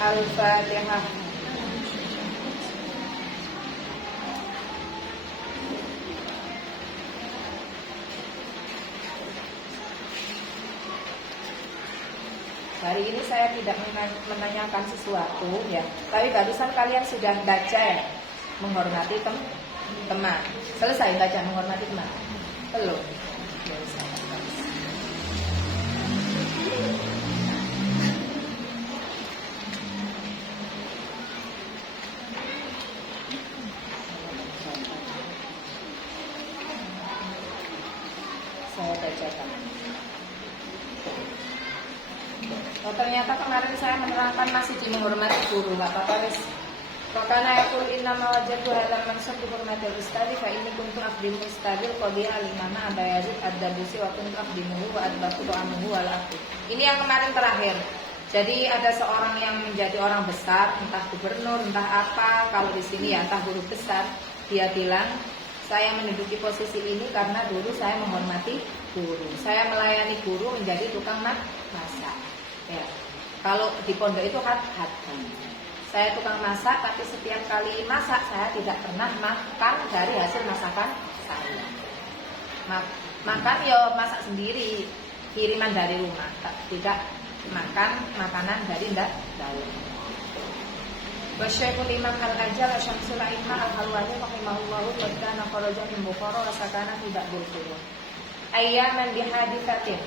Al-Fatihah. Hari ini saya tidak menanyakan sesuatu ya, tapi barusan kalian sudah baca ya, menghormati teman. Selesai baca menghormati teman? Belum. Saya bacakan. Oh, ternyata kemarin saya menerangkan masih di menghormati guru, nggak apa-apa wes. Fakana yaqul inna ma wajadtu hadal mansub bi hurmatil ustadi fa inni kuntu aqdimu ustadil qadiya alimana Aba Yazid ad-Dabusi wa kuntu aqdimuhu wa adbatu amuhu wal aqu. Ini yang kemarin terakhir. Jadi ada seorang yang menjadi orang besar, entah gubernur, entah apa, kalau di sini ya entah guru besar, dia bilang, saya menduduki posisi ini karena dulu saya menghormati guru. Saya melayani guru menjadi tukang masak. Ya. Kalau di pondok itu hat-hatan. Saya tukang masak, tapi setiap kali masak saya tidak pernah makan dari hasil masakan saya. Makan ya masak sendiri, kiriman dari rumah, tidak makan makanan dari dalam. Wasyaikhul Imam Al-Ajal Syamsul A'immah Al-Halwani rahimahullahu wa kana kharaja min Bukhara wa sakana tidak berkurun. Ayyaman bihaditsatin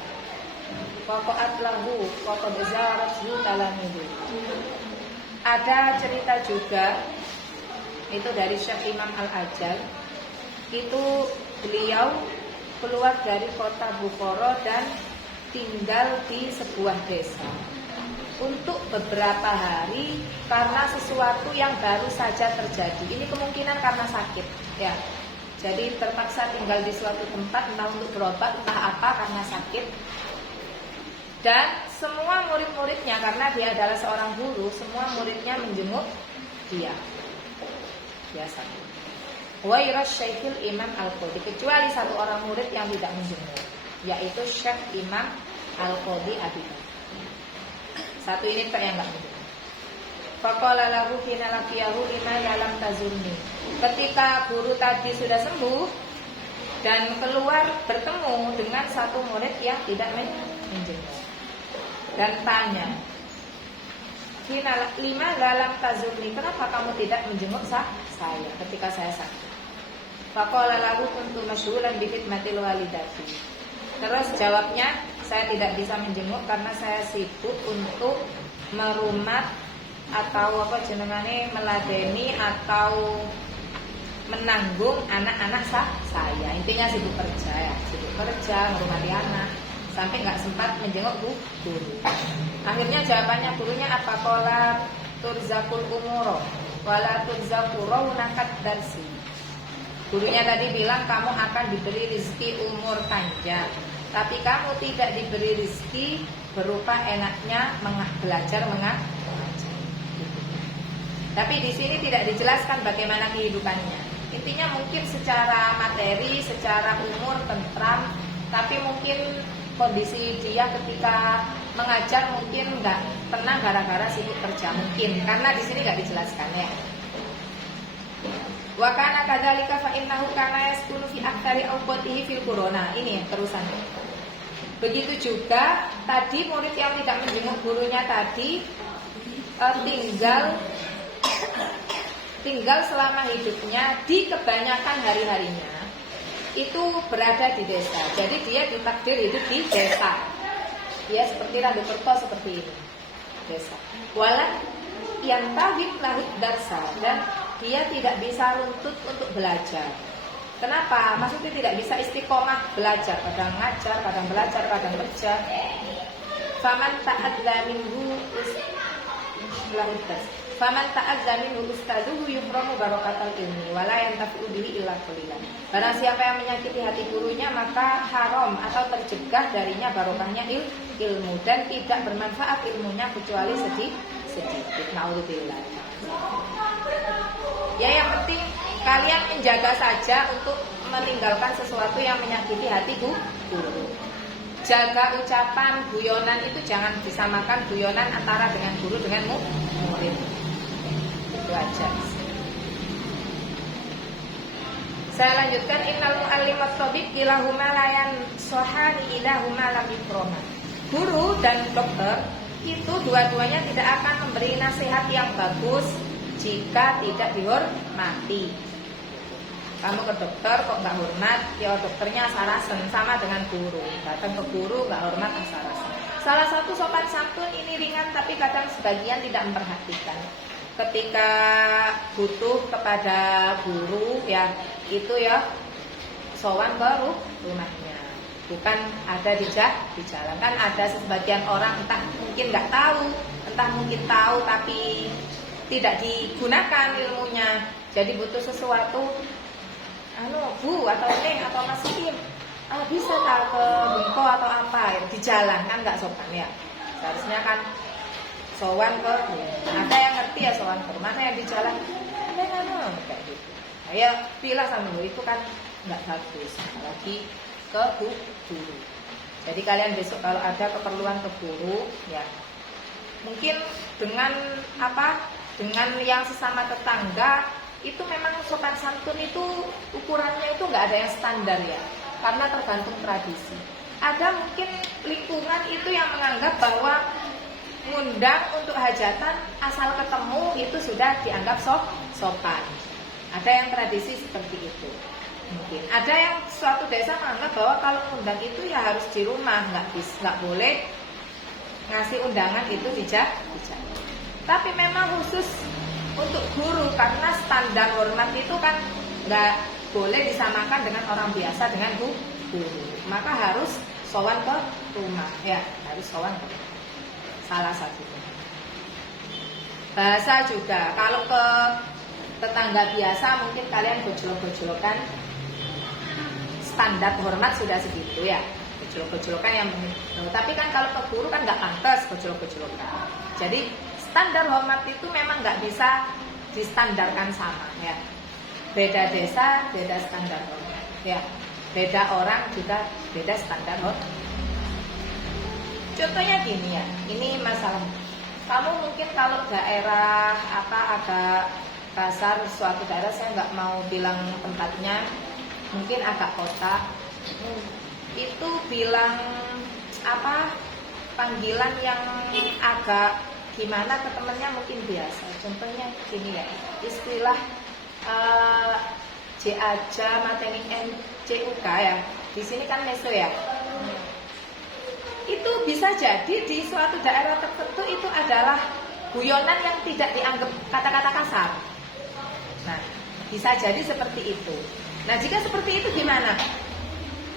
waqa'at lahu wa qad zarat talamihi. Ada cerita juga itu dari Syekh Imam Al-Ajal. Itu beliau keluar dari kota Bukhara dan tinggal di sebuah desa untuk beberapa hari karena sesuatu yang baru saja terjadi. Ini kemungkinan karena sakit ya. Jadi terpaksa tinggal di suatu tempat entah untuk berobat entah apa karena sakit. Dan semua murid-muridnya, karena dia adalah seorang guru, semua muridnya menjenguk dia. Biasa. Wa ira Syekhul Imam Al-Qadi, kecuali satu orang murid yang tidak menjenguk, yaitu Syekh Imam Al-Qadi Abi Bakar. Satu ini yang enggak menjenguk. Faqala lahu hina laqiyahu lima yalam tazunni. Ketika guru tadi sudah sembuh dan keluar bertemu dengan satu murid yang tidak menjenguk. Dan tanya, lima dalam tazurni, kenapa kamu tidak menjenguk saya ketika saya sakit? Faqala lahu kuntu masyghulan bi khidmatil walidati. Terus jawabnya, saya tidak bisa menjenguk karena saya sibuk untuk merumat atau apa jenengane meladeni atau menanggung anak-anak saya. Intinya sibuk kerja, merumati anak. Sampai nggak sempat menjenguk guru. Akhirnya jawabannya gurunya apa? Qala turzakul umuro wala turzakuro nakat darsi. Gurunya tadi bilang kamu akan diberi rezeki umur panjang, tapi kamu tidak diberi rezeki berupa enaknya belajar mengajar. Tapi di sini tidak dijelaskan bagaimana kehidupannya. Intinya mungkin secara materi, secara umur tentram, tapi mungkin kondisi dia ketika mengajar mungkin nggak tenang gara-gara sibuk kerja mungkin, karena di sini nggak dijelaskan ya. Wa kana kadzalika fa innahu kana yaskunu fi aktsari awqatihi fil corona. Ini terusan. Begitu juga tadi murid yang tidak menjenguk gurunya tadi tinggal selama hidupnya di kebanyakan hari-harinya itu berada di desa. Jadi dia ditakdir hidup di desa. Dia seperti Radukerto seperti ini. Desa. Walan yang tawib lahid darsa, dan dia tidak bisa runtut untuk belajar. Kenapa? Maksudnya tidak bisa istiqomah belajar, kadang ngajar, kadang belajar, kadang kerja. Faman ta'adza minhu lahid darsa. Faman ta'azza minhu ustaduhu yuhramu barakatal ilmi wala yantafi'u bihi illa qalilan. Barang siapa yang menyakiti hati gurunya maka haram atau tercegah darinya barokahnya ilmu dan tidak bermanfaat ilmunya kecuali sedikit. Naudzubillah. Ya yang penting kalian menjaga saja untuk meninggalkan sesuatu yang menyakiti hati guru. Jaga ucapan, guyonan itu jangan disamakan guyonan antara dengan guru dengan murid. tabib. Itu aja. Saya lanjutkan, innal muallimat tabib ilahuma layan sohani ilahuma lam ikroma. Guru dan dokter itu dua-duanya tidak akan memberi nasihat yang bagus jika tidak dihormati. Kamu ke dokter kok nggak hormat, ya dokternya sarasen, sama dengan guru. Datang ke guru nggak hormat, sarasen. Salah satu sopan santun ini ringan, tapi kadang sebagian tidak memperhatikan. Ketika butuh kepada guru, ya itu ya sowan ke rumahnya, bukan ada di jalan. Kan ada sebagian orang entah mungkin nggak tahu, entah mungkin tahu tapi tidak digunakan ilmunya. Jadi butuh sesuatu, Bu atau Neng atau Mas Kim, bisa tak ke Bengko atau apa di jalan, kan nggak sopan ya. Seharusnya kan sowan ke, ada yang ngerti ya sowan ke mana yang di jalan, kayak gitu. Ya pilih sama lu, itu kan nggak bagus, apalagi ke guru. Jadi kalian besok kalau ada keperluan ke guru, ya mungkin dengan dengan yang sesama tetangga itu memang sopan santun itu ukurannya itu nggak ada yang standar ya, karena tergantung tradisi. Ada mungkin lingkungan itu yang menganggap bahwa ngundang untuk hajatan asal ketemu itu sudah dianggap sopan. Ada yang tradisi seperti itu. Mungkin ada yang suatu desa menganggap bahwa kalau undang itu ya harus di rumah, nggak boleh ngasih undangan itu di jalan. Tapi memang khusus untuk guru, karena standar hormat itu kan nggak boleh disamakan dengan orang biasa dengan guru. Maka harus sowan ke rumah, ya harus sowan ke rumah. Salah satunya. Bahasa juga, kalau ke tetangga biasa mungkin kalian gojlok-gojlokan, standar hormat sudah segitu ya, gojlok-gojlokan yang tapi kan kalau ke guru kan nggak pantas gojlok-gojlokan. Jadi standar hormat itu memang nggak bisa distandarkan sama ya. Beda desa beda standar hormat ya, beda orang juga beda standar hormat. Contohnya gini ya, ini masalah kamu mungkin kalau daerah agak kasar, suatu daerah, saya nggak mau bilang tempatnya, mungkin agak kota, itu bilang panggilan yang agak gimana ke temennya mungkin biasa. Contohnya gini ya, istilah J aja mateni NCUK ya, di sini kan meso ya. Itu bisa jadi di suatu daerah tertentu itu adalah guyonan yang tidak dianggap kata-kata kasar. Nah, bisa jadi seperti itu. Nah, jika seperti itu gimana?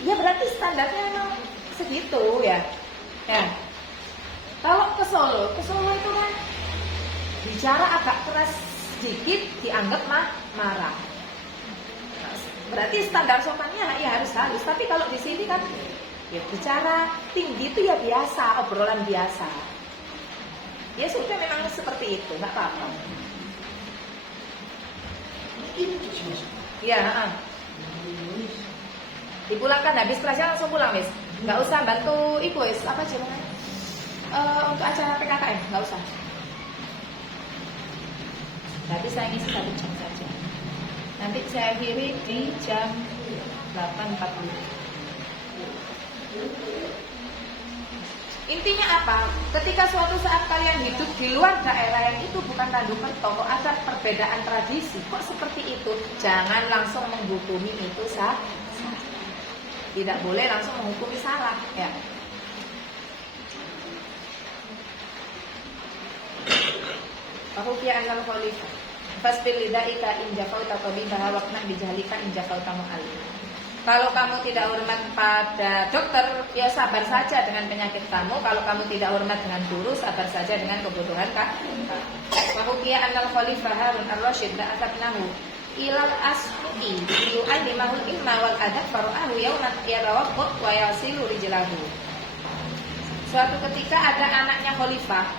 Ya berarti standarnya memang segitu ya. Ya. Kalau ke Solo itu kan bicara agak keras sedikit dianggap marah. Nah, berarti standar sopannya ya harus halus. Tapi kalau di sini kan ya bicara tinggi itu ya biasa, obrolan biasa. Ya sudah memang seperti itu, nggak apa-apa. Ya, dipulangkan habis kelasnya langsung pulang, Miss. Nggak usah bantu ibu, Miss. Apa jadinya? Untuk acara PKKM, nggak usah. Tapi saya ngisi 1 jam saja. Nanti saya akhiri di jam 8.40. Intinya apa? Ketika suatu saat kalian hidup di luar daerah yang itu bukan tandu perto, ada perbedaan tradisi, kok seperti itu? Jangan langsung menghukumi itu sah. Tidak boleh langsung menghukumi salah, ya. Fahukiya anal khalifah fasbil lidaika in jafauta tabibaha waqna bijahlika in jafauta mu'alim. Kalau kamu tidak hormat pada dokter, ya sabar saja dengan penyakit kamu. Kalau kamu tidak hormat dengan guru, sabar saja dengan kebodohan kamu. Fahukiya anal khalifah Harun ar-Rasyid la'atabnahu ilal as'i yu'allimahul ilma wal adab faru'ahu yawmat yarawakut wa yasilu rijlahu. Suatu ketika ada anaknya khalifah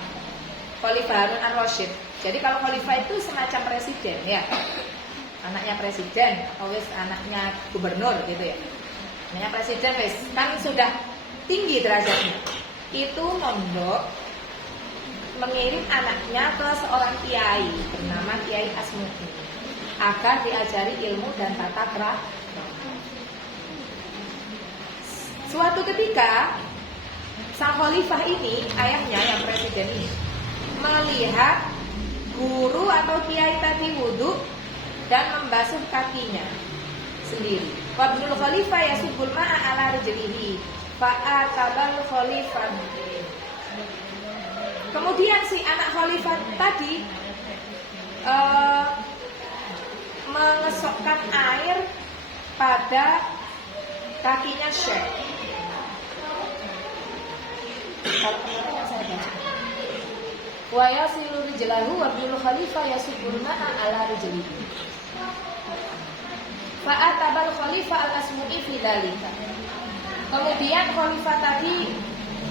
Harun ar-Rasyid. Jadi kalau khalifah itu semacam presiden ya, anaknya presiden, always anaknya gubernur gitu ya. Anaknya presiden wes kan sudah tinggi derajatnya. Itu mondok mengirim anaknya ke seorang kiai bernama Kiai Asmu'i agar diajari ilmu dan tata krama. Suatu ketika sang khalifah ini, ayahnya yang presiden ini, melihat guru atau kiai tadi wudhu dan membasuh kakinya sendiri. Wabnul khalifah yasubul ma'a ala rijlihi fa'atabal khalifah. Kemudian si anak khalifah tadi mengesokkan air pada kakinya Syekh. Kalau kemarin saya baca wa yasilu rijlahu wa bil khalifah yasubuna ala rijlihi fa atabal khalifah al asmu'i fi dalika. Kemudian khalifah tadi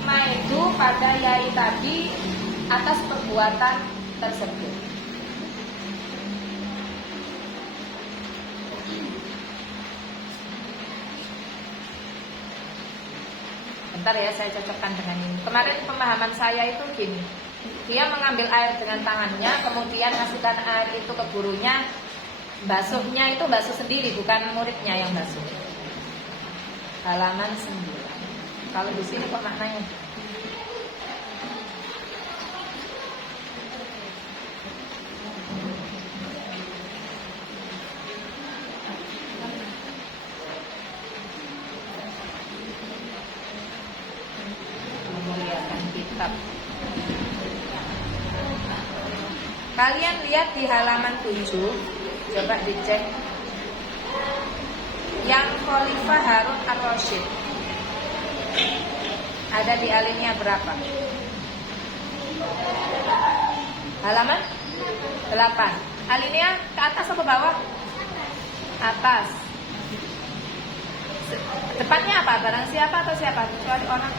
maidu pada yai tadi atas perbuatan tersebut. Bentar ya, saya cocokkan dengan ini. Kemarin pemahaman saya itu gini, dia mengambil air dengan tangannya, kemudian ngasihkan air itu ke gurunya. Basuhnya itu basuh sendiri, bukan muridnya yang basuh. Halaman 9. Kalau di sini kok maknanya? Memuliakan kitab. Kalian lihat di halaman 7, coba dicek. Yang Khalifah Harun ar-Rasyid ada di alinea berapa? Halaman 8. Alinea ke atas atau bawah? Atas. Depannya apa? Barang siapa atau siapa? Kecuali orang.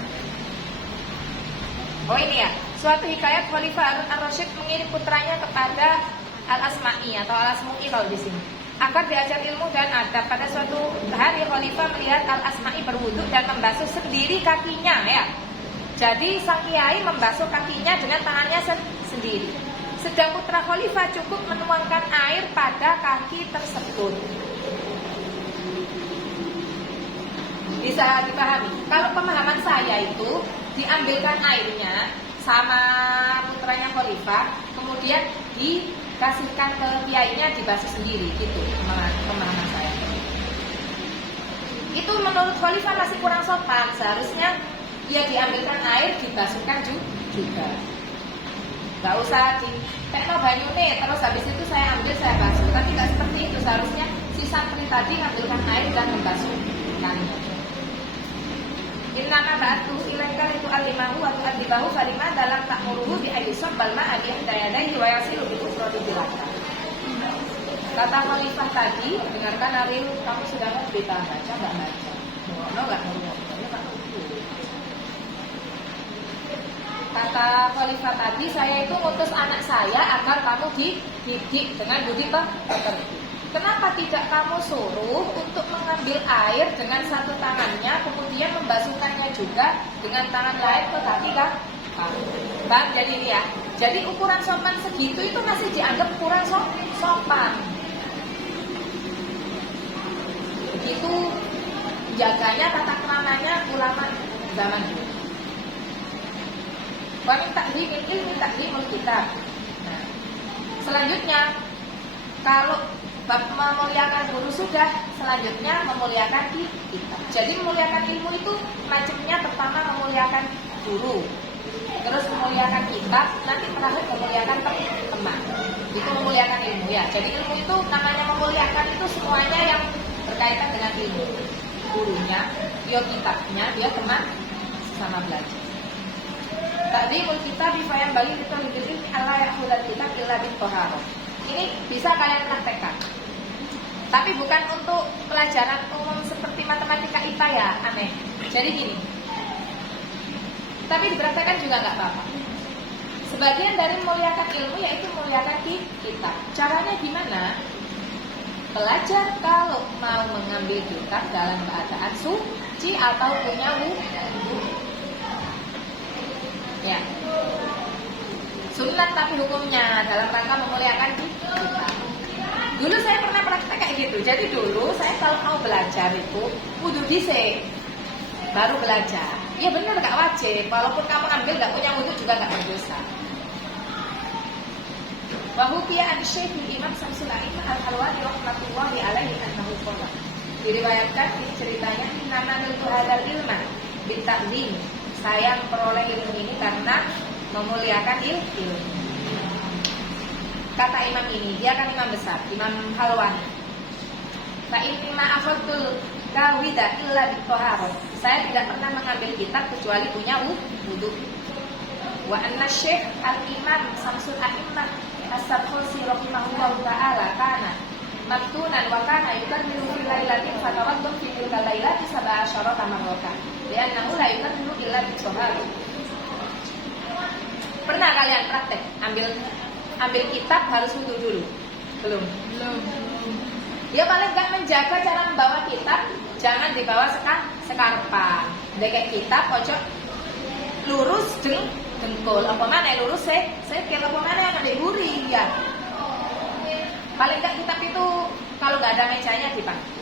Oh ini ya. Suatu hikayat Khalifah Harun ar-Rasyid mengirim putranya kepada Al-Asma'i atau Al-Asmu'i kalau di sini, agar diajar ilmu dan adab. Pada suatu hari Khalifah melihat Al-Asma'i berwudu dan membasuh sendiri kakinya ya. Jadi sang kiai membasuh kakinya dengan tangannya sendiri. Sedang putra Khalifah cukup menuangkan air pada kaki tersebut. Bisa dipahami. Kalau pemahaman saya itu diambilkan airnya sama putranya Khalifah, kemudian dikasihkan ke kiainya dibasuh sendiri, gitu pemahaman saya. Itu menurut Khalifah masih kurang sopan. Seharusnya ya diambilkan air dibasuhkan juga. Gak usah di tekno banyune terus habis itu saya ambil saya basuh. Tapi gak seperti itu. Seharusnya si santri tadi ngambilkan air dan membasuhkan. Innama ba'atu ilaika itu alimahu wa tu'adibahu falima dalam ta'muruhu bi ayyisab balma adi hidayadaihi wa yasilu bi kufrodi bilaka. Kata Khalifah tadi, dengarkan Aril, kamu sudah ngerti tak baca, enggak baca. Ngono enggak ngono. Kata Khalifah tadi, saya itu ngutus anak saya agar kamu dididik dengan budi pekerti. Kenapa tidak kamu suruh untuk mengambil air dengan satu tangannya, kemudian membasuhkannya juga dengan tangan lain ke kaki kan? Bang, jadi ini ya. Jadi ukuran sopan segitu itu masih dianggap kurang sopan. Begitu jaganya tata keramanya ulama zaman dulu. Wa min ta'dhimil ilmi ta'dhimul kitab. Nah, selanjutnya kalau bab memuliakan guru sudah, selanjutnya memuliakan kitab. Jadi memuliakan ilmu itu macamnya pertama memuliakan guru, terus memuliakan kitab, nanti terakhir memuliakan teman. Itu memuliakan ilmu ya. Jadi ilmu itu namanya memuliakan itu semuanya yang berkaitan dengan ilmu. Gurunya, dia kitabnya, dia teman sama belajar. Taqdimul kitab bifayam bagi kita lebih Allah ya'khudul kitab illa bit-thaharah. Ini bisa kalian praktekkan. Tapi bukan untuk pelajaran umum seperti matematika IPA ya, aneh. Jadi gini. Tapi dipraktekkan juga nggak apa-apa. Sebagian dari memuliakan ilmu yaitu memuliakan kitab. Caranya gimana? Pelajar kalau mau mengambil kitab dalam keadaan suci atau punya wudu. Ya. sunat tapi hukumnya dalam rangka memuliakan kita. Dulu saya pernah praktek kayak gitu. Jadi dulu saya kalau mau belajar itu wudu dhisik, baru belajar. Iya benar, gak wajib. Walaupun kamu ambil gak punya wudu juga gak berdosa. Wa hukiya an Syekh Imam Samsul A'imah Al-Halwani rahmatullahi alaihi annahu qala. Diriwayatkan ini ceritanya nama itu hadal ilma bita'zim. Saya memperoleh ilmu ini karena memuliakan ilmu. Kata imam ini, dia kan imam besar, Imam Halwani. Fa inni ma akhadul kawida illa bitoharah. Saya tidak pernah mengambil kitab kecuali punya wudu. Wa anna Syekh Al-Imam Samsul A'imah As-Sabkhusi rahimahullahu ta'ala kana maktunan wa kana yukarriru fi lailatin fatawaddu fi tilka lailati 17 marratan. Li'annahu la yukarriru illa bitoharah. Pernah kalian praktek ambil kitab harus wudu dulu? Belum. Dia paling gak menjaga cara membawa kitab, jangan dibawa sekarpan. Kayak kitab ojo lurus dengkul. Apa mana lurus saya kira apa mana yang ada buri ya. Paling gak kitab itu kalau gak ada mejanya dipakai.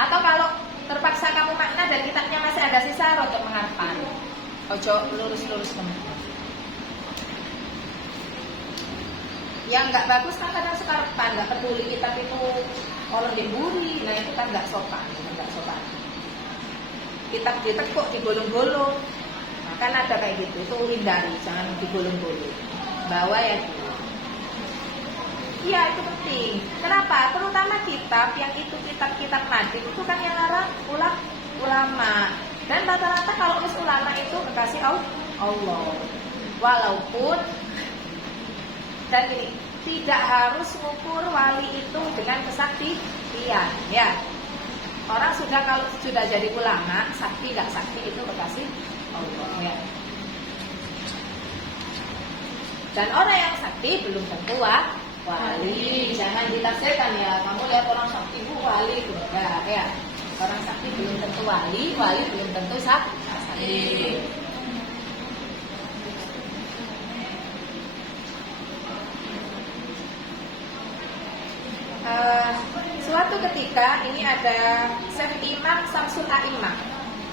Atau kalau terpaksa kamu makna dan kitabnya masih ada sisa untuk mengarpan. Ojo lurus dengkul. Yang nggak bagus kan kadang sekarpan, nggak peduli kitab itu orang diburi, nah itu kan nggak sopan. Kitab ditekuk, digolong-golong, nah, kan ada kayak gitu, itu hindari, jangan digolong-golong. Bawa ya gitu. Iya itu penting. Kenapa? Terutama kitab yang itu kitab madhab itu kan yang larang ulama. Dan rata-rata kalau ulama itu kekasih Allah. Walaupun dan ini tidak harus mengukur wali itu dengan kesaktian, ya. Orang kalau sudah jadi ulama, sakti gak sakti itu kekasih Allah, ya. Dan orang yang sakti belum tentu wali. Jangan ditafsirkan ya, kamu lihat orang sakti wali, enggak, ya. Orang sakti belum tentu wali belum tentu sakti. Suatu ketika ini ada Syekh Imam Samsul A'imah,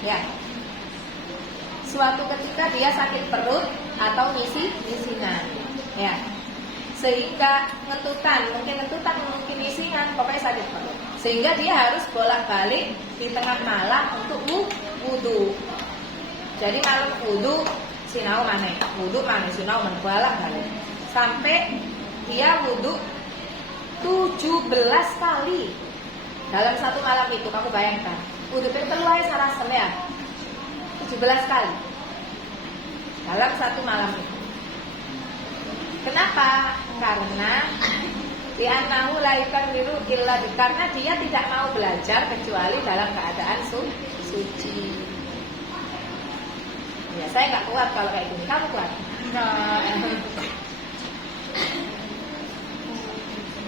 ya. Suatu ketika dia sakit perut atau ngisinan, ya. Sehingga mungkin ngisinan, pokoknya sakit perut. Sehingga dia harus bolak-balik di tengah malam untuk wudu. Jadi malam wudu sinau mana, sinau bolak-balik sampai dia wudu 17 kali dalam satu malam itu. Kamu bayangkan wudu itu terluai sarasem ya 17 kali dalam satu malam itu. Kenapa? Karena li'annahu la yukarriru illa karena dia tidak mau belajar kecuali dalam keadaan suci. Ya saya nggak kuat kalau kayak gini. Kamu kuat?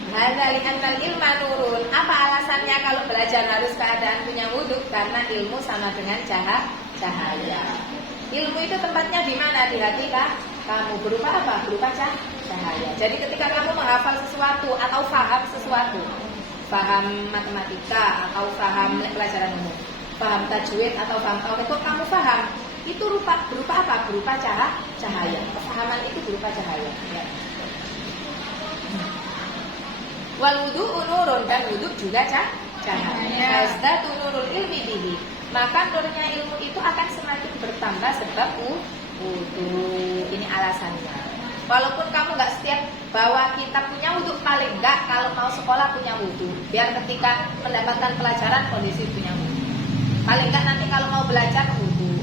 Hadza li'annal ilma nurun. Apa alasannya kalau belajar harus keadaan punya wudu? Karena ilmu sama dengan cahaya. Ilmu itu tempatnya di mana? Di hati kamu. Berupa apa? Berupa cahaya. Jadi ketika kamu menghafal sesuatu atau paham sesuatu, paham matematika atau paham pelajaran umum, paham tajwid atau paham tauhid, kamu paham itu berupa apa? Berupa cahaya. Kepahaman itu berupa cahaya. Ya. Wal wudu'u nurun, dan wudu juga cahaya. Azdatu nurul ilmi bihi. Maka nurnya ilmu itu akan semakin bertambah sebab wudu. Ini alasannya. Walaupun kamu nggak setiap bawa kitab punya wudu, paling nggak kalau mau sekolah punya wudu. Biar ketika mendapatkan pelajaran kondisi punya wudu. Paling nggak nanti kalau mau belajar wudu.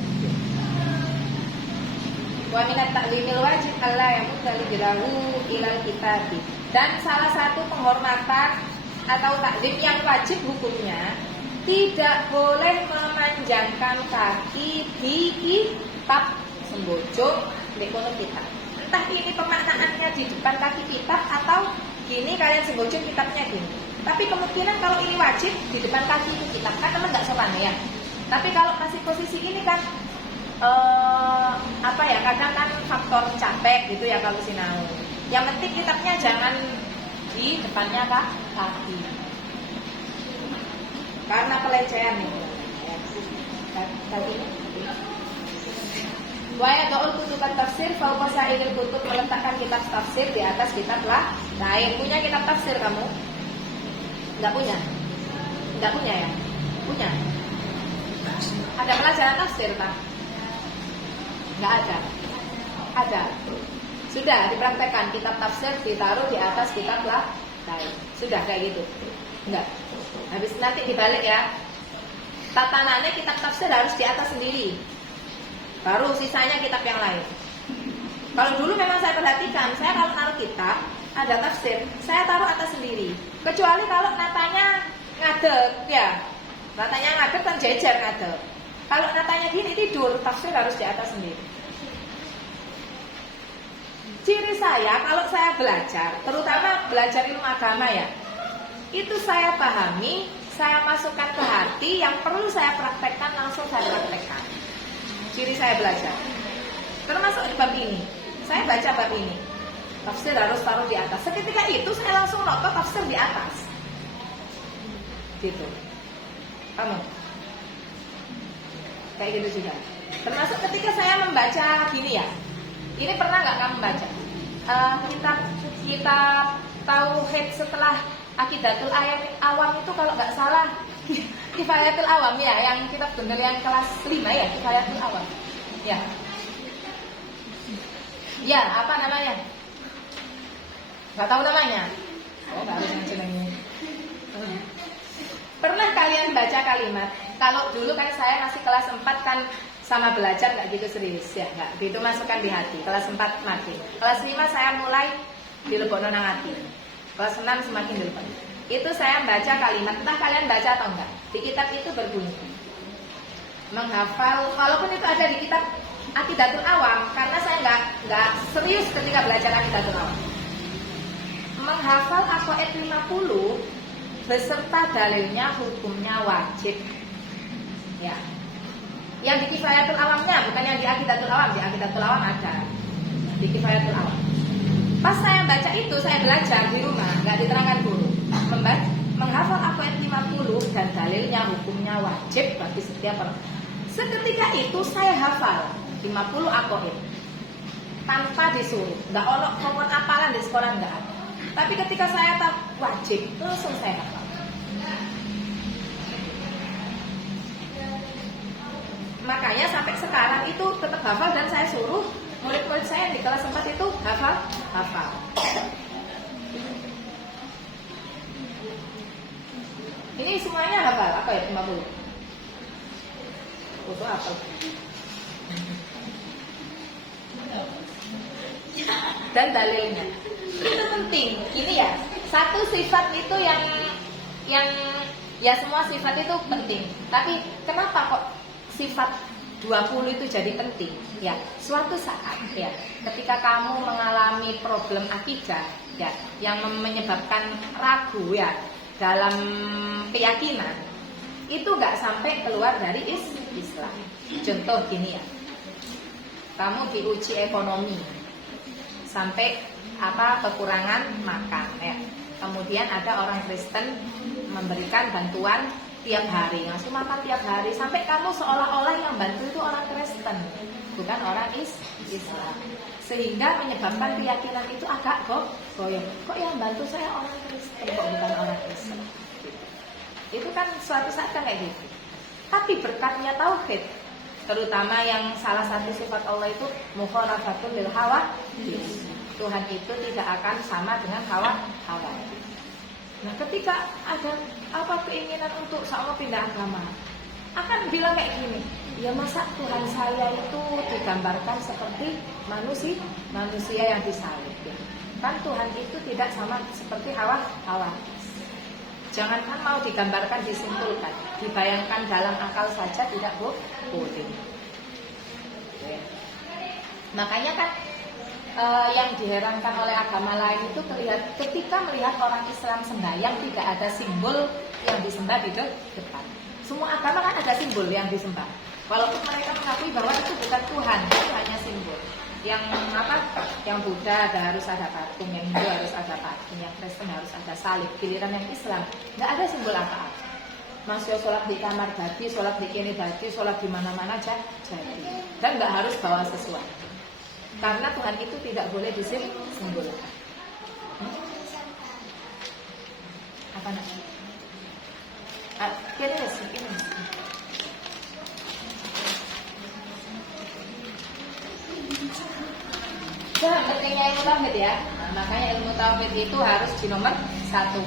Wa minat ta'limil wajib alla yamudda rijlahu ilal kitabi. Dan salah satu penghormatan atau taklim yang wajib hukumnya, tidak boleh memanjangkan kaki di kitab sembojo di kono kitab. Entah ini pemaknaannya di depan kaki kitab atau gini kalian sembojo kitabnya gini. Tapi kemungkinan kalau ini wajib di depan kaki itu kitab kan teman nggak sopan ya. Tapi kalau masih posisi ini kan kadang kan faktor capek gitu ya kalau sinau. Yang penting kitabnya jangan di depannya kaki. Karena pelecehan nih. Tadi wa yadul kutub tafsir fauqa sa'iril kutub, meletakkan kitab tafsir di atas kitab lain. Punya kitab tafsir kamu? Enggak punya? Enggak punya ya? Punya. Ada pelajaran tafsir, Pak? Enggak ada. Ada. Sudah dipraktekkan kitab tafsir ditaruh di atas kitab lain. Sudah kayak gitu. Enggak. Habis nanti dibalik ya. Tatanannya kitab tafsir harus di atas sendiri. Baru sisanya kitab yang lain. Kalau dulu memang saya perhatikan, saya kalau naruh kitab ada tafsir, saya taruh atas sendiri. Kecuali kalau natanya ngadeg, ya. Natanya ngadeg kan jejer ngadeg. Kalau natanya gini tidur, tafsir harus di atas sendiri. Ciri saya kalau saya belajar, terutama belajar ilmu agama ya, itu saya pahami, saya masukkan ke hati, yang perlu saya praktekkan langsung saya praktekkan. Ciri saya belajar. Termasuk di bab ini. Saya baca bab ini. Tafsir harus taruh di atas. Seketika itu saya langsung noto tafsir di atas. Gitu. Kamu? Kayak gitu juga. Termasuk ketika saya membaca gini ya. Ini pernah nggak kamu baca? Kitab Tauhid setelah Aqidatul Awam itu kalau nggak salah Kifayatul Awam ya, yang kitab bener yang kelas 5 ya, Kifayatul Awam. Ya. Ya, apa namanya? Gak tahu namanya. Oh, gak harus namanya. Pernah kalian baca kalimat? Kalau dulu kan saya masih kelas 4 kan sama belajar gak gitu serius ya, gak gitu masukkan di hati. Kelas 4 mati. Kelas 5 saya mulai dilebokno nang hati. Kelas 6 semakin dilebok. Itu saya baca kalimat, entah kalian baca atau enggak. Di kitab itu berbunyi menghafal, walaupun itu ada di kitab Aqidatul Awam, karena saya enggak serius ketika belajar Aqidatul Awam. Menghafal aqaid 50 beserta dalilnya hukumnya wajib. Ya. Yang di Kifayatul Awamnya, bukan yang di Aqidatul Awam. Di Aqidatul Awam ada. Di Kifayatul Awam. Pas saya baca itu, saya belajar di rumah, enggak diterangkan guru. Menghafal aqaid 50 dan dalilnya hukumnya wajib bagi setiap orang. Seketika itu saya hafal 50 aqaid tanpa disuruh. Enggak ono pokok hafalan di sekolah, enggak ada. Tapi ketika saya tak wajib, langsung saya hafal. Makanya sampai sekarang itu tetap hafal dan saya suruh murid-murid saya di kelas 4 itu hafal. Ini semuanya hafal, apa ya 50? Itu hafal. Dan dalilnya itu penting. Ini ya, satu sifat itu yang ya semua sifat itu penting. Tapi kenapa kok sifat 20 itu jadi penting? Ya, suatu saat ya, ketika kamu mengalami problem akidah ya, yang menyebabkan ragu ya dalam keyakinan, itu gak sampai keluar dari Islam. Contoh gini ya, kamu diuji ekonomi sampai kekurangan makan ya. Kemudian ada orang Kristen memberikan bantuan tiap hari, ngasih makan tiap hari, sampai kamu seolah-olah yang bantu itu orang Kristen, bukan orang Islam, sehingga menyebabkan keyakinan itu agak goyang. Kok yang bantu saya orang Kristen, kok bukan orang Islam? Itu kan suatu saat kan kayak gitu. Tapi berkatnya tauhid, terutama yang salah satu sifat Allah itu mukhalafatul lil hawa. Tuhan itu tidak akan sama dengan hawa. Nah, ketika ada keinginan untuk seolah pindah agama, akan bilang kayak gini, ya masa Tuhan saya itu digambarkan seperti manusia yang disalib ya. Kan Tuhan itu tidak sama seperti hawa. Jangankan mau digambarkan, disimpulkan, dibayangkan dalam akal saja tidak boleh. Makanya kan yang diherankan oleh agama lain itu ketika melihat orang Islam sembahyang tidak ada simbol yang disembah di depan. Semua agama kan ada simbol yang disembah, walaupun mereka mengakui bahwa itu bukan Tuhan, itu hanya simbol. Yang apa? Yang Buddha harus ada patung, yang Hindu harus ada patung, yang Kristen harus ada salib. Giliran yang Islam nggak ada simbol apa-apa. Masih sholat di kamar dadi, sholat di kene dadi, sholat di mana-mana aja jadi. Dan nggak harus bawa sesuatu. Karena Tuhan itu tidak boleh disimbolkan. Apa namanya? Kira sih ini. Pentingnya ilmu tauhid ya. Nah, makanya ilmu tauhid itu harus di nomor 1.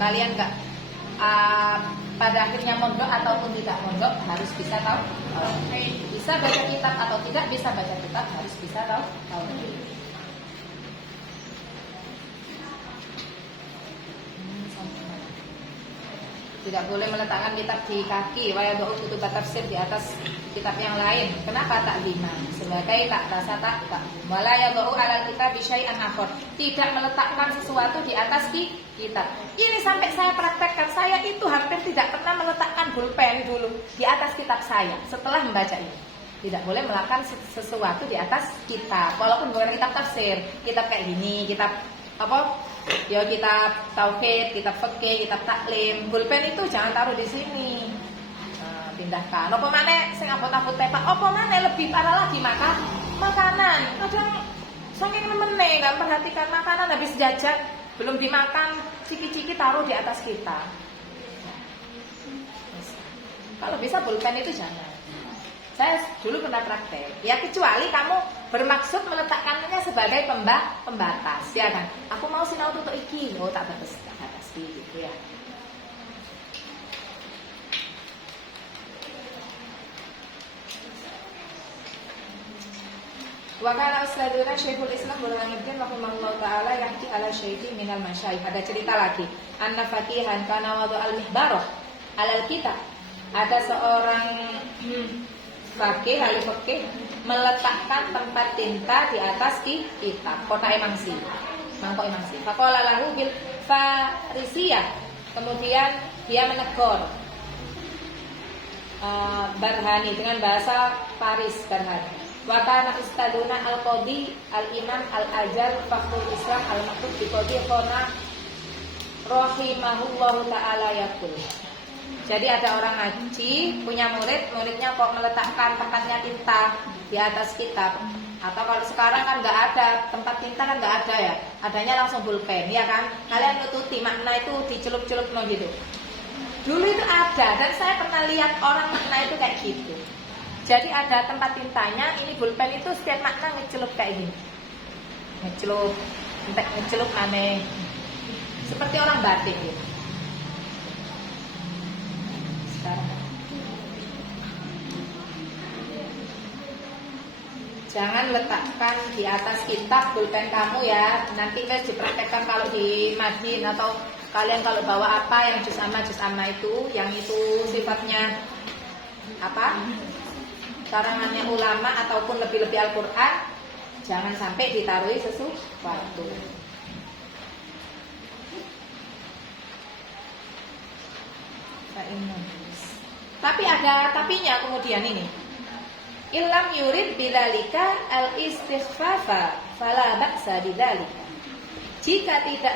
Kalian nggak pada akhirnya mondok ataupun tidak mondok harus bisa tahu. Bisa baca kitab atau tidak bisa baca kitab harus bisa tahu. Tidak boleh meletakkan kitab di kaki, wa yad'u kutub tafsir di atas kitab yang lain. Kenapa takliman? Sebagai tak rasa tak. Wala yad'u 'alal kitab syai'an akhar. Tidak meletakkan sesuatu di atas kitab. Ini sampai saya praktekkan, saya itu hampir tidak pernah meletakkan pulpen dulu di atas kitab saya setelah membaca ini. Tidak boleh meletakkan sesuatu di atas kitab. Walaupun bukan kitab tafsir, kitab kayak gini, kitab apa? Ya kitab tauhid, kitab fikih, kitab taklim. Pulpen itu jangan taruh di sini. Nah, pindahkan. Apa maneh sing abot-abot tepak? Apa maneh lebih parah lagi makanan. Kadang saking nemene enggak perhatikan makanan habis jajan, belum dimakan, ciki-ciki taruh di atas kita. Kalau bisa pulpen itu jangan. Saya dulu pernah praktek. Ya kecuali kamu bermaksud meletakkannya sebagai pembatas, ya kan? Aku mau sinau tutuk iki, oh tak batas gitu ya. Wa kana ustadzuna Syekhul Islam Burhanuddin rahimahullahu taala yahki ala syaikhih minal masyayikh. Ada cerita lagi. Anna faqihan kana wadu al-mihbarah alal kitab. Ada seorang fakih, ahli fakih meletakkan tempat tinta di atas kitab, kotak emangsi, mangkok emangsi. Faqala lahu bil farisiyah. Kemudian dia menegur Barhani dengan bahasa Faris Barhani. Wa kana ustaduna al-qadi al-imam al-ajal fakhrul Islam al-maktub bi qadi khona rahimahullahu taala yaqul. Jadi ada orang ngaji, punya muridnya kok meletakkan tempatnya tinta di atas kitab. Atau kalau sekarang kan nggak ada, tempat tinta kan nggak ada ya, adanya langsung pulpen, ya kan? Kalian nututi makna itu dicelup-celup gitu. Dulu itu ada, dan saya pernah lihat orang makna itu kayak gitu. Jadi ada tempat tintanya, ini pulpen itu setiap makna ngecelup kayak gini, ngecelup aneh, seperti orang batik gitu. Jangan letakkan di atas kitab pulpen kamu ya. Nanti guys dipraktekkan kalau di Madin atau kalian kalau bawa apa yang juz amma itu, yang itu sifatnya apa? Karangannya ulama ataupun lebih-lebih Al-Qur'an, jangan sampai ditaruhi sesuatu. Tapi ada tapinya kemudian ini. Illam yurid bidzalika al-istighfafa fala ba'sa bidzalika. Jika tidak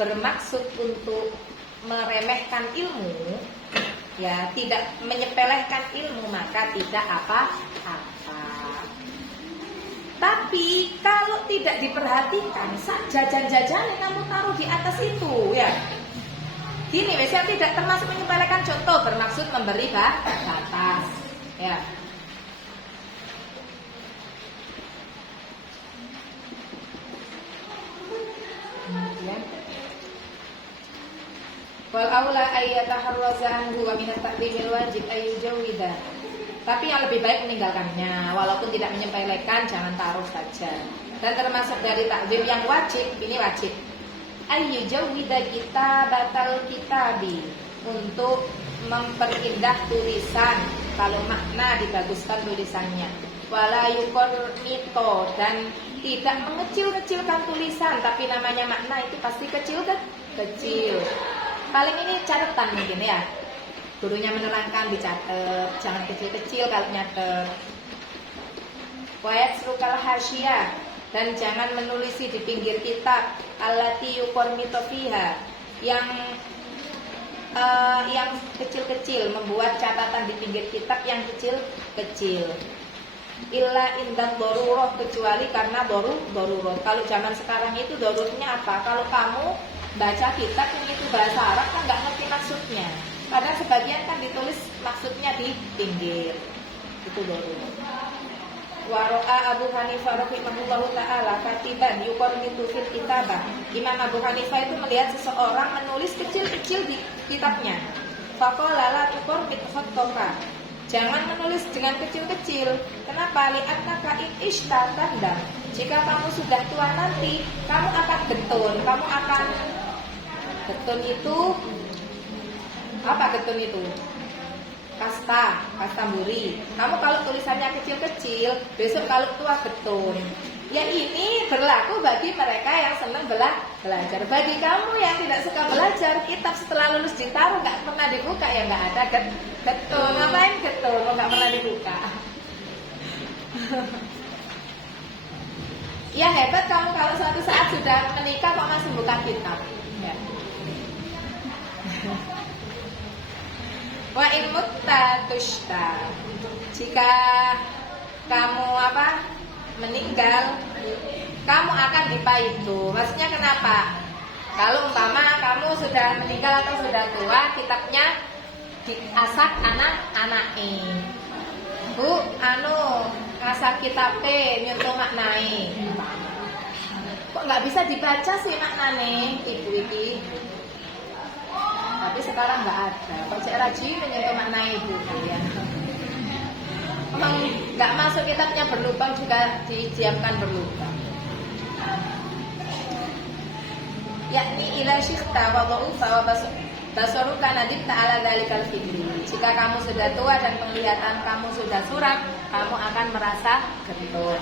bermaksud untuk meremehkan ilmu, ya tidak menyepelekan ilmu, maka tidak apa-apa. Tapi kalau tidak diperhatikan, jajan-jajan kamu taruh di atas itu, ya. Gini, biasanya tidak termasuk menyepelekan, contoh bermaksud memberi batas, ya. Kemudian, wal aula ayyataharraza anhu wa min at-ta'limil wajib ayyujawida. Tapi yang lebih baik meninggalkannya, walaupun tidak menyepelekan, jangan taruh saja. Dan termasuk dari takzim yang wajib, ini wajib. Ayyujawida kita batal kitabi, untuk memperindah tulisan kalau makna dibaguskan tulisannya. Wala yuqornito, dan tidak mengecil-kecilkan tulisan, tapi namanya makna itu pasti kecil. Paling ini catatan mungkin ya. Gurunya menerangkan dicatat, jangan kecil-kecil kalau nyatet. Wa yatsrukal hasyiyah, dan jangan menulisi di pinggir kitab allati yuqarnitu fiha, yang kecil-kecil, membuat catatan di pinggir kitab yang kecil-kecil. Illa indat darurah, kecuali karena darurat. Kalau zaman sekarang itu darurnya apa? Kalau kamu baca kitab yang itu bahasa Arab kan nggak ngerti maksudnya. Padahal sebagian kan ditulis maksudnya di pinggir. Itu darurat. Waro'a Abu Hanifah rahimahullahu ta'ala katiban yuqarnitu fil kitabah. Imam Abu Hanifah itu melihat seseorang menulis kecil-kecil di kitabnya. Faqala la tuqarnit khattaka, jangan menulis dengan kecil-kecil. Kenapa? Li'annaka in ishtatanda, jika kamu sudah tua nanti kamu akan getun. Kamu akan getun itu apa? Getun itu kasta muri. Kamu kalau tulisannya kecil-kecil, besok kalau tua getun. Ya ini berlaku bagi mereka yang senang belajar. Bagi kamu yang tidak suka belajar, kitab setelah lulus ditaruh nggak pernah dibuka, ya nggak ada getun. Ngapain getun? Nggak pernah dibuka. Ya hebat kamu kalau suatu saat sudah menikah kok masih buka kitab. Ya. Wa in mutta tushta, jika kamu meninggal, kamu akan dipaitu. Maksudnya kenapa? Kalau umpama kamu sudah meninggal atau sudah tua, kitabnya diasak anak-anake. Bu, ngasak kitabnya nyontoh maknai. Kok nggak bisa dibaca sih maknane, ibu iki? Tapi sekarang nggak ada. Kok cek rajin menyentuh maknai ibu kalian? Memang nggak masuk kitabnya berlubang juga didiamkan berlubang. Yakni ila syikhta wa dha'ufa wa basaruka nadim ta'ala dalikal fitri. Jika kamu sudah tua dan penglihatan kamu sudah suram, kamu akan merasa getun.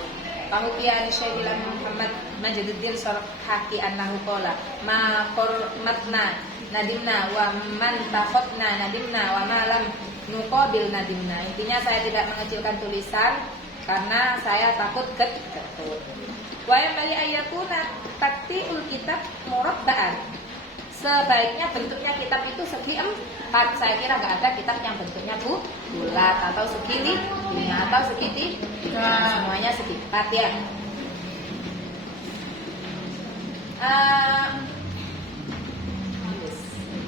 Pahutiya Syekh Muhammad Majduddin Sarhaki annahu qala ma qurmatna nadimna wa man takhotna nadimna wa ma lam nuqabil nadimna. Intinya saya tidak mengecilkan tulisan karena saya takut getun. Wa yamali ayakuna taktiul kitab murabba'an. Sebaiknya bentuknya kitab itu segi 4. Saya kira nggak ada kitab yang bentuknya bulat atau segi 5 atau segi 3. Semuanya segi 4 ya.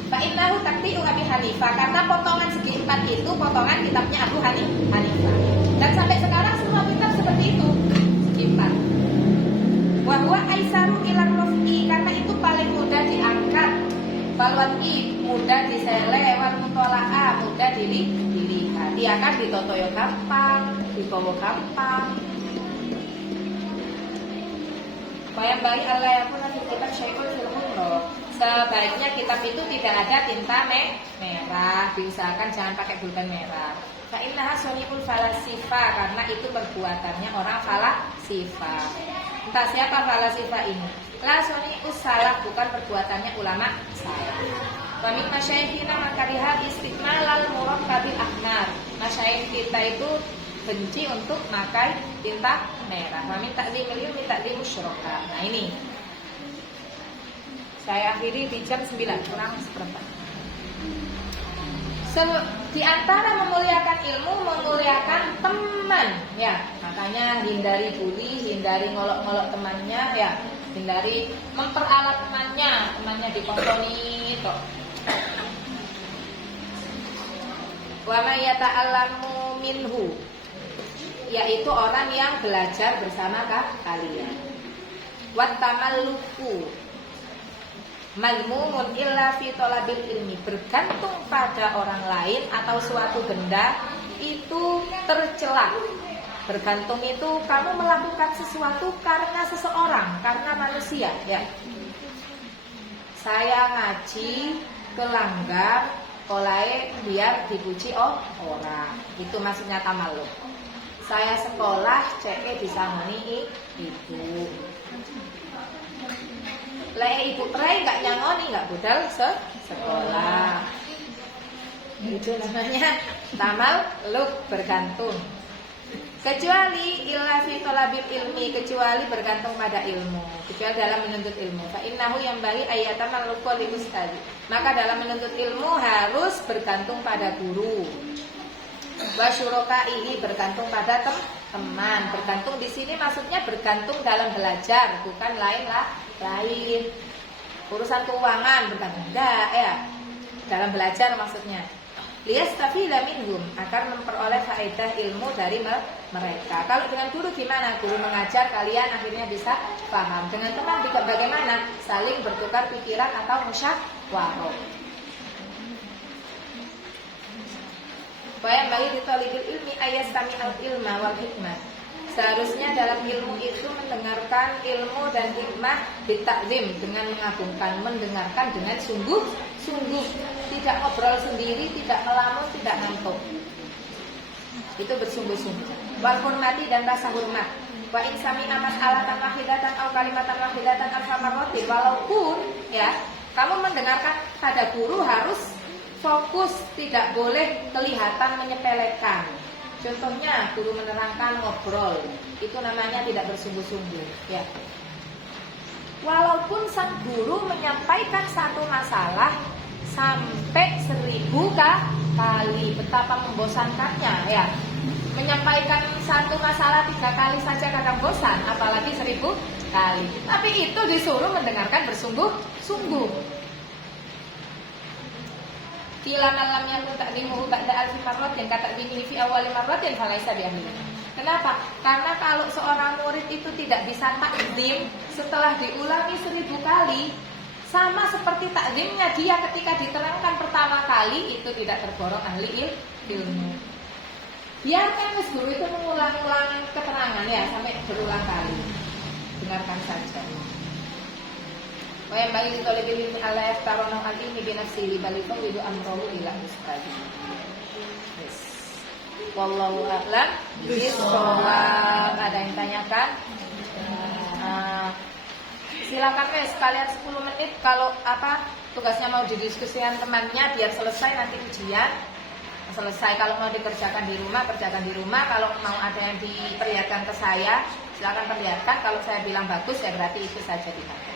Fa'innahu takti'u Abi Hanifah, karena potongan segi 4 itu potongan kitabnya Abu Hanifah. Dan sampai sekarang semua kitab seperti itu, segi 4. Wa huwa aisaru ila raf'i, karena itu paling mudah diangkat. Balwati mudah disele, wal mutola'a mudah dilihat. Dia akan ditotoyo gampang, dibawa gampang. Bayang bagi Allah yang pun nanti kitab Syekhul Filmullah. Sebaiknya kitab itu tidak ada tinta merah, diusahakan jangan pakai pulpen merah. Fa'innaha suni'ul falasifa, karena itu perbuatannya orang falasifa. Entah siapa falasifa ini. La suni'us salaf, bukan perbuatannya ulama salaf. Wa min masyayikhina makariha istiqmalal murakkabil ahmar. Masyayikh kita itu benci untuk memakai tinta merah. Wa min ta'limil ilmi ta'limus syuraka. Nah ini saya akhiri di jam 9 kurang seperempat. Di antara memuliakan ilmu, memuliakan teman, ya. Makanya hindari bully, hindari ngolok-ngolok temannya, ya. Hindari memperalat temannya dikongkoni toh. Wa may yata'allamu minhu, yaitu orang yang belajar bersama kalian. Wat tamalluku malmumun illa fi talabil ilmi, bergantung pada orang lain atau suatu benda itu tercela. Bergantung itu kamu melakukan sesuatu karena seseorang, karena manusia, ya. Saya ngaji ke langgar oleh biar dipuji orang. Itu maksudnya tamalluk. Saya sekolah cek bisa ngoni ibu. Lah ibu Rai nggak nyangoni, nggak budal sekolah. Itu namanya tamalluk, bergantung. Kecuali illa fi fil ilmi, kecuali bergantung pada ilmu, kecuali dalam menuntut ilmu. Fa innahu yang bagi ayatamalluqu li ustadi. Maka dalam menuntut ilmu harus bergantung pada guru. Wa syurokaihi, bergantung pada teman. Bergantung di sini maksudnya bergantung dalam belajar, bukan lain. Urusan keuangan bergantung enggak ya. Dalam belajar maksudnya. Liyastafila minhum, agar memperoleh faedah ilmu dari mereka. Kalau dengan guru gimana? Guru mengajar, kalian akhirnya bisa paham. Dengan teman bagaimana? Saling bertukar pikiran atau musyawarah. Bayang bagi ditolibil ilmi ayastami al ilma wal hikmah. Seharusnya dalam ilmu itu mendengarkan ilmu dan hikmah bitakzim, dengan mengagungkan, mendengarkan dengan sungguh-sungguh, tidak ngobrol sendiri, tidak melamun, tidak ngantuk. Itu bersungguh-sungguh. Wal hurmati, dan rasa hormat. Wa in sami'a mas'alatan wahidatan aw kalimatan wahidatan alfa marratin, walaupun ya kamu mendengarkan pada guru harus fokus, tidak boleh kelihatan menyepelekan. Contohnya guru menerangkan ngobrol, itu namanya tidak bersungguh-sungguh ya. Walaupun sang guru menyampaikan satu masalah sampai 1000 kali, betapa membosankannya ya. Menyampaikan satu masalah 3 kali saja kadang bosan, apalagi 1000 kali. Tapi itu disuruh mendengarkan bersungguh-sungguh. Kila malam yang takdimuhu ba'da alfi marratin, kata gini fi awal marratin falaisa bi ahli. Kenapa? Karena kalau seorang murid itu tidak bisa takdim setelah diulangi 1000 kali, sama seperti takdimnya dia ketika diterangkan pertama kali, itu tidak tergolong ahli ilmu. Biarkan guru itu mengulang-ulang keterangan ya sampai berulang kali. Dengarkan saja. Wa yang bagi ditolibil ilmi ala yaftaruna al-ilmi binafsihi bal yufawwidu amrahu ila ustadi. Yes. Wallahu a'lam bishawab. Ada yang tanyakan? Silakan sekalian 10 menit kalau tugasnya mau didiskusikan temannya biar selesai nanti ujian. Selesai, kalau mau dikerjakan di rumah, kerjakan di rumah. Kalau mau ada yang diperlihatkan ke saya, silakan perlihatkan. Kalau saya bilang bagus ya berarti itu saja dipakai.